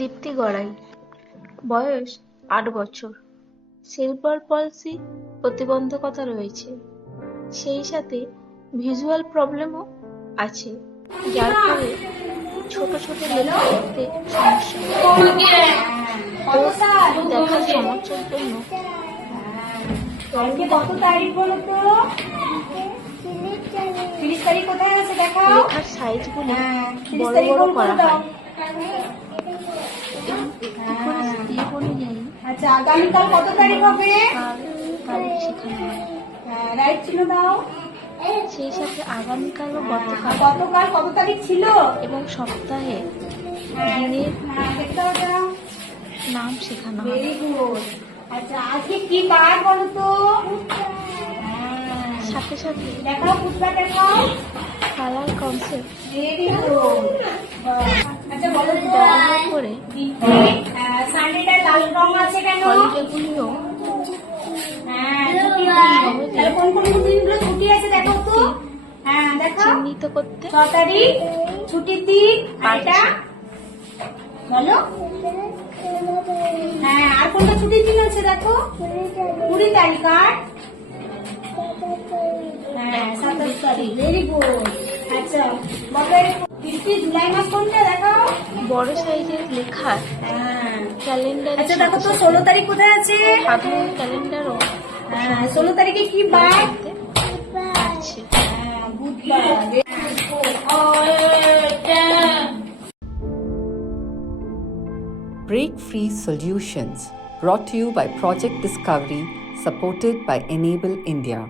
দীপ্তি গড়াই, বয়স ৮ বছর, সেরিব্রাল পলসি প্রতিবন্ধকতা রয়েছে, সেই সাথে ভিজুয়াল প্রবলেমও আছে, যার ফলে ছোট ছোট লেখা করতে সমস্যা হয়। ওর দেখার সমস্যার জন্য কত তারিখ বলো তো? 30 তারিখ কোথায় আছে দেখাও। লেখার সাইজগুলি বড় বড় করা হয় এবং একটি করে স্টেপ অনুযায়ী আচ্ছা, আগামীকাল কত তারিখ হবে? তারিখ শেখানো হয়। রাইট ছিল দাও। সেই সাথে আগামীকালও গতকাল কত তারিখ ছিল? এবং সপ্তাহে দিনের নাম শেখানো হয়। Very good. আচ্ছা, আজকে কি বার বলো তো? সাথে সাথে দেখাও, পুষ্পা দেখাও। Colour concept very good. আচ্ছা বলো তো, ব্যবহার করে সানডেটা লাল রং আছে কেন? হলিডেগুলিও তাহলে কোন কোন দিনগুলো ছুটি আছে দেখো তো। দেখো, চিহ্নিত করতে 6 তারিখ ছুটির দিন। আর এটা বলো। আর কোনটা ছুটির দিন আছে দেখো? 20 তারিখ আর 27 তারিখ। Very good. আচ্ছা বলো, জুলাই মাস কোনটা দেখাও? বড় সাইজের লেখার ক্যালেন্ডার। আচ্ছা দেখো তো, 16 তারিখ কোথায় আছে? সাধারণ ক্যালেন্ডারও 16 তারিখে কি বার আছে। বুধবার। Break Free Solutions, brought to you by Project Discovery, supported by Enable India.